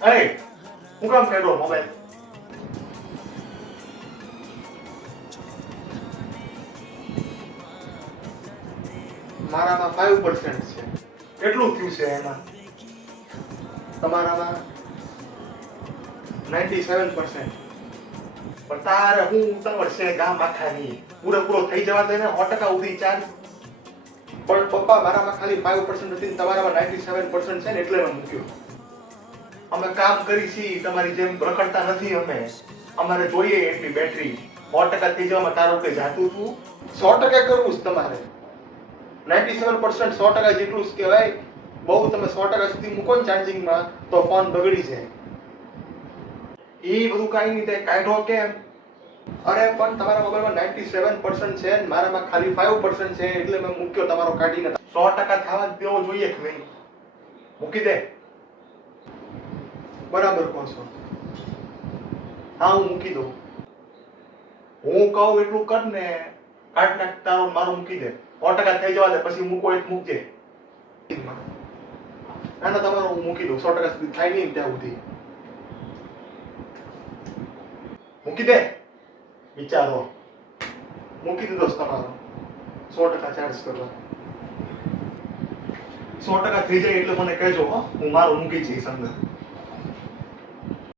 એ હું કામ કાઢો મોબાઈલ? મારામાં 5% છે. કેટલું થયું છે એમાં? તમારામાં 97%. પણ તારે હું ઉતાવળ છે ગામ આખાની પૂરેપૂરો થઈ જવા દે ને 100% ઉધી ચાર્જ. પણ પપ્પા મારામાં ખાલી 5% હતી ને તમારામાં 97% છે ને એટલે મેં મૂક્યો. અમે કામ કરી છી તમારી જેમ રખડતા નથી અમે. અમારે જોઈએ એટલી બેટરી 100% થઈ જવામાં તારું કઈ જાતું છું. 100% કરવું જ તમારે. 97% 100% જેટલું જ કહેવાય. બહુ તમે 100% સુધી મૂકો ને ચાર્જિંગમાં તો ફોન બગડી જાય. એ બધું કાંઈ નહીં થાય કાઢો કેમ? અરે પણ તમારા મોબાઈલમાં 97% છે ને મારામાં ખાલી 5% છે એટલે મેં મૂક્યો તમારો કાઢીને. 100% થવા જ દેવો જોઈએ કે નહીં? મૂકી દે. બરાબર કહો છો. હા હું મૂકી દઉં. હું કહું એટલું કર ને. કાઢ નાખ તારો મારું મૂકી દે. 100% થઈ જવા દે પછી મૂકો એ મૂકજે. ના ના તમારું હું મૂકી દઉં 100% સુધી થાય નહીં ત્યાં સુધી. મૂકી દે. વિચારો. મૂકી દીધો તમારો 100% ચાર્જ કરવા. 100% થઈ જાય એટલે મને કહેજો હો. હું મારું મૂકી જઈશ અંદર.